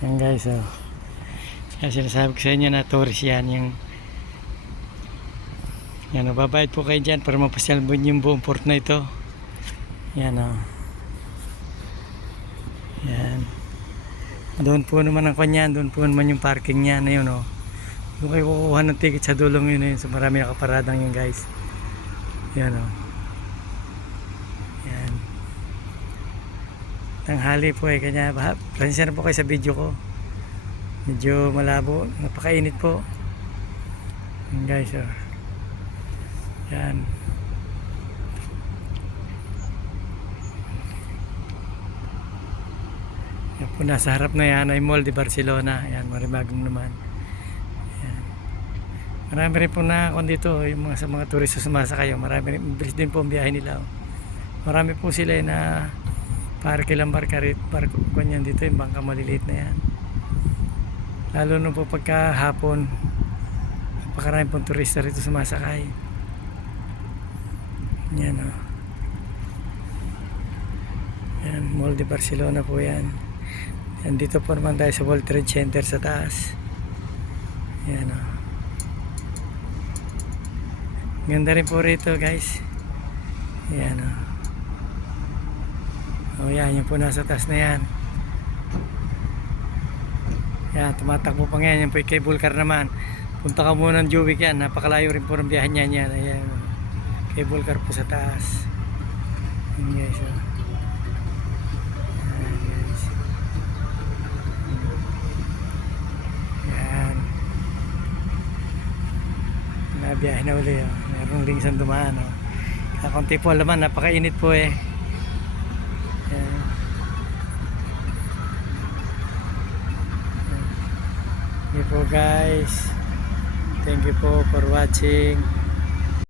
Yan guys, oh. Kaya sinasabi ko sa inyo na tourist yan. Yan, oh, babayad po kayo dyan para mapasyal mo yung buong port na ito. Yan, oh. Yan. Doon po naman ang kanyan, doon po naman yung parking niya na yun, oh. Doon kayo kukuha ng ticket sa dulong yun, so marami nakaparadang yun guys. Yan, oh. Yan. Tanghali po kanya pasensya na po kayo sa video ko. Medyo malabo, napakainit po. Yan guys, oh. Yan. Yan po, nasa harap na yan ay Mall de Barcelona. Yan, marimagong naman. Yan. Marami rin po na kung dito, yung mga, sa mga turista sumasakay, marami rin, bilis din po ang biyahe nila. Marami po sila na parke lang barko kanyan dito, yung bangka maliliit na yan. Lalo na po pagka hapon, napakarami pong turista rito sumasakay. Yan, oh. Yan, Mall de Barcelona po yan. Yan, dito po naman tayo sa World Trade Center sa taas. Yan, oh. Ganda rin po rito guys. Yan, oh. Oh, yan, yung po nasa taas na yan. Yan, tumatakbo pa ngayon. Yan po yung cable car naman. Punta ka muna ng Juvik yan. Napakalayo rin po ng biyahe niyan yan. Ayan, cable car po sa taas. Yan guys, oh. Yan guys. Yan. Nabiyahe na uli, oh. Merong lingsan dumaan, oh. Kakunti po alaman, napakainit po eh. Yan. Okay po guys, thank you po for watching.